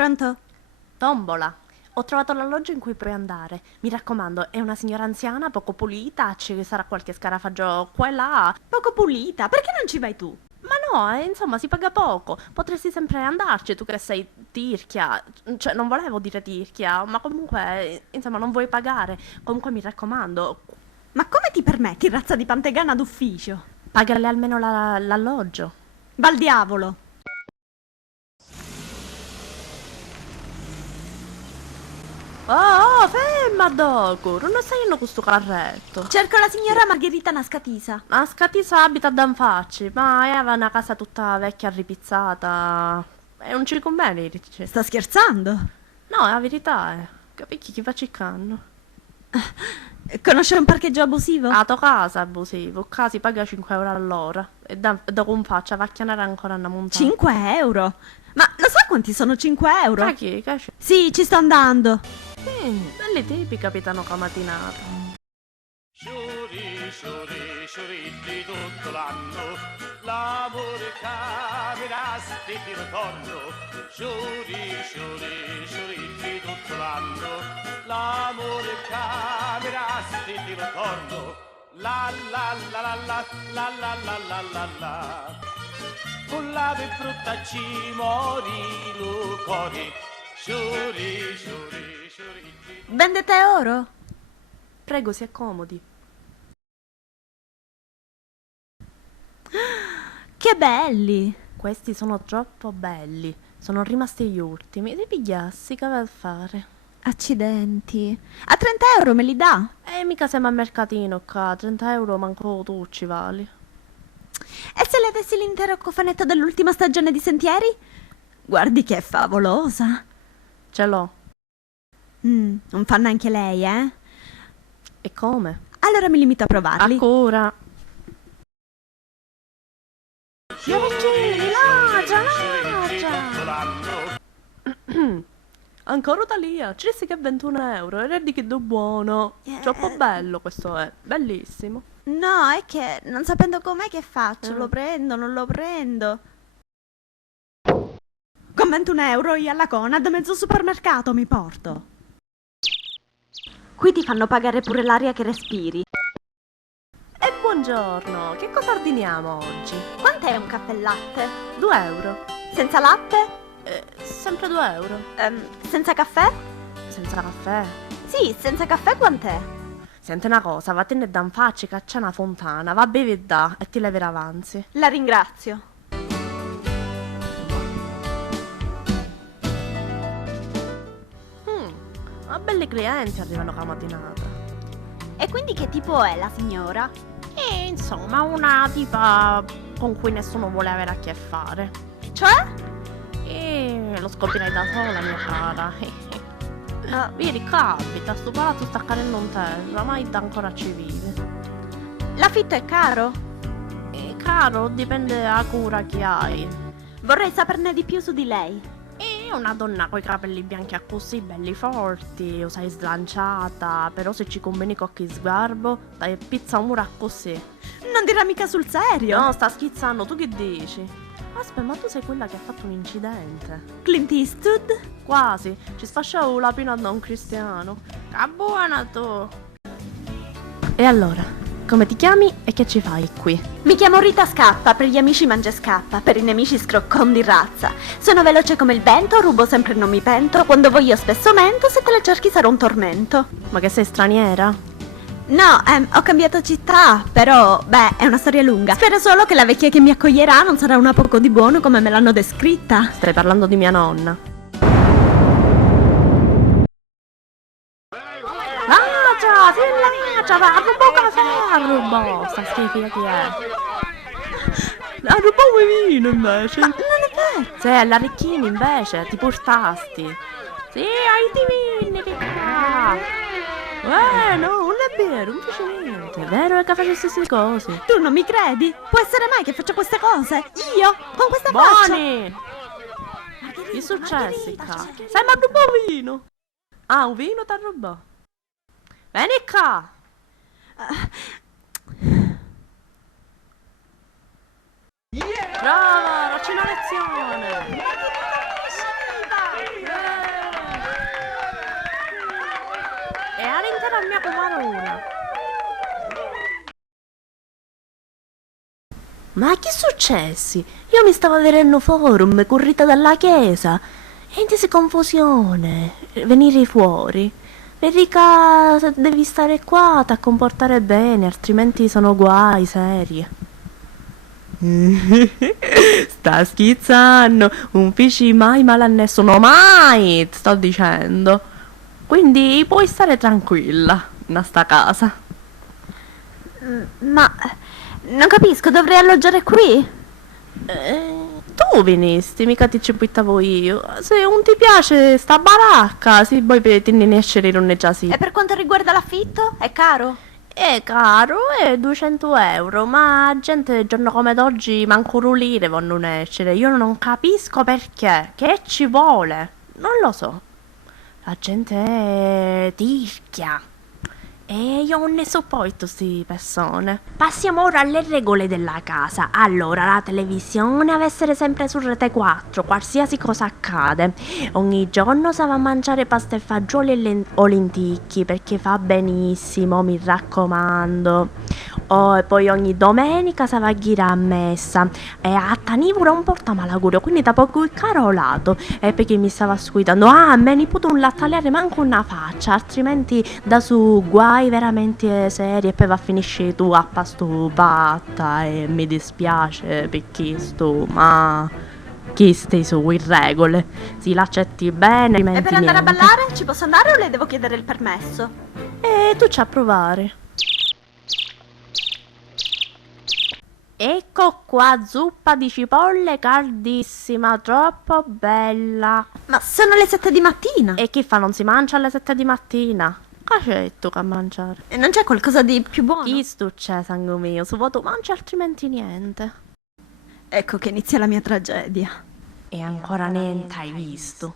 Pronto? Tombola. Ho trovato l'alloggio in cui puoi andare. Mi raccomando, è una signora anziana, poco pulita, ci sarà qualche scarafaggio qua e là. Poco pulita, perché non ci vai tu? Ma no, insomma, si paga poco. Potresti sempre andarci, tu che sei tirchia. Cioè, non volevo dire tirchia, ma comunque, insomma, non vuoi pagare. Comunque mi raccomando, Ma come ti permetti, razza di pantegana d'ufficio? pagale almeno l'alloggio. Va al diavolo! Oh, ferma, Doku, non stai in questo carretto. Cerco la signora Margherita Nascatisa. Ma Scatisa abita a Danfacci, ma aveva una casa tutta vecchia, ripizzata. E non ci conviene, dice. Sta scherzando? No, è la verità, Capisci chi fa ciccanno? Conosce un parcheggio abusivo? La tua casa è abusivo, qua si paga 5 euro all'ora. E da come faccia, va a chiamare ancora una montagna. 5 euro? Ma lo sai quanti sono 5 euro? Ma chi? Che c'è? Sì, ci sto andando. Belli tipi, capitano, con mattinata. Sciuri, sciuri, sciuritti tutto l'anno, l'amore camera se ti ritorno. Sciuri, sciuri, sciuritti tutto l'anno, l'amore camera se ti ritorno. La la la la la la la la la la la. Con la brutta ci mori lucori. Sciuri, sciuri, sciuritti. Vendete oro? Prego, si accomodi. Che belli! Questi sono troppo belli. Sono rimasti gli ultimi. Li pigliassi, che vai a fare? Accidenti. A 30 euro me li dà? Mica siamo al mercatino qua. 30 euro manco tu ci vali. E se le dessi l'intero cofanetto dell'ultima stagione di Sentieri? Guardi che è favolosa. Ce l'ho. Non fanno anche lei, eh? E come? Allora mi limito a provarli. Ancora. Ancora Talia, ci dici che è 21 euro. E rendi che do buono. Troppo bello questo è. Bellissimo. No, è che non sapendo com'è che faccio. Lo prendo, non lo prendo. Con 21 euro io alla Conad mezzo supermercato mi porto. Qui ti fanno pagare pure l'aria che respiri. E buongiorno, che cosa ordiniamo oggi? Quant'è un caffè latte? 2 euro. Senza latte? Sempre 2 euro. Senza caffè? Senza caffè. Sì, senza caffè quant'è? Senti una cosa, vattene da un facci, caccia una fontana, va a bevi e da, e ti levi avanzi. La ringrazio. Ma belli clienti arrivano la mattinata. E quindi che tipo è la signora? E insomma, una tipa con cui nessuno vuole avere a che fare. Cioè? E lo scoprirai da sola, mia cara. Vedi, capita, sto palazzo sta cadendo in terra, ma Ida ancora ci vive. L'affitto è caro? E caro, dipende da cura che hai. Vorrei saperne di più su di lei. E una donna coi capelli bianchi a così, belli forti, o sei slanciata, però se ci combini con chi sguardo, dai pizza un muro così. Non dirà mica sul serio? No, sta schizzando, tu che dici? Aspetta, ma tu sei quella che ha fatto un incidente. Clint Eastwood? Quasi, ci sfasciavo la pina da un cristiano. Che buona tu! E allora, come ti chiami e che ci fai qui? Mi chiamo Rita Scappa, per gli amici mangia scappa, per i nemici scroccon di razza. Sono veloce come il vento, rubo sempre e non mi pento, quando voglio spesso mento, se te le cerchi sarà un tormento. Ma che sei straniera? No, ho cambiato città, però, beh, è una storia lunga. Spero solo che la vecchia che mi accoglierà non sarà una poco di buono come me l'hanno descritta. Stai parlando di mia nonna. Mangia, figlia mia, va, rubo caffè, rubo. Sta schifia chi è? La rubo vino invece. Ma non è vero! Sì, all'arricchini invece, ti portasti. Sì, ai divini, picca. No, non è vero, non fece niente. È vero che facessi queste cose. Tu non mi credi? Può essere mai che faccio queste cose? Io? Con questa faccia? Buoni! Che è successo qua? Sai, ma rubò vino. Ah, un vino ti rubò. Vieni qua. Brava, faccio una lezione. la mia pomarona. Ma che successi? Io mi stavo vedendo forum, corrita dalla chiesa. E di confusione. Venire fuori. Enrica, se devi stare qua, ti comportare bene, altrimenti sono guai seri. Sta schizzando, un fici mai male a nessuno, mai, ti sto dicendo. Quindi puoi stare tranquilla in sta casa. Ma non capisco, dovrei alloggiare qui? Tu venisti, mica ti ci buttavo io. Se non ti piace sta baracca, si poi te ne esce non è già sì. E per quanto riguarda l'affitto? È caro? È caro, è 200 euro, ma gente giorno come d'oggi manco un lire vanno escere. Io non capisco perché, che ci vuole, non lo so. La gente è tirchia. E io non ne sopporto queste persone. Passiamo ora alle regole della casa. Allora, la televisione deve essere sempre su Rete 4, qualsiasi cosa accade. Ogni giorno si va a mangiare pasta e fagioli o lenticchie, perché fa benissimo, mi raccomando. E poi ogni domenica si va a girare a messa. E a Tanivura un porta malaugurio, quindi da poco il carolato. E perché mi stava squitando, me ne puto un lattaliere manco una faccia, altrimenti da su guai veramente seri e poi va a finisce tu a pasto batta e mi dispiace perché sto, ma chi stai su in regole, si l'accetti bene, E per altrimenti andare a niente. ballare ci posso andare o le devo chiedere il permesso? E tu ci a provare. Ecco qua, zuppa di cipolle caldissima, troppo bella. Ma sono le 7 di mattina. E chi fa, non si mangia alle 7 di mattina? Cacetto che a mangiare. E non c'è qualcosa di più buono? Chi sto c'è, sangue mio? Su voto mangia, altrimenti niente. Ecco che inizia la mia tragedia. E ancora niente hai visto.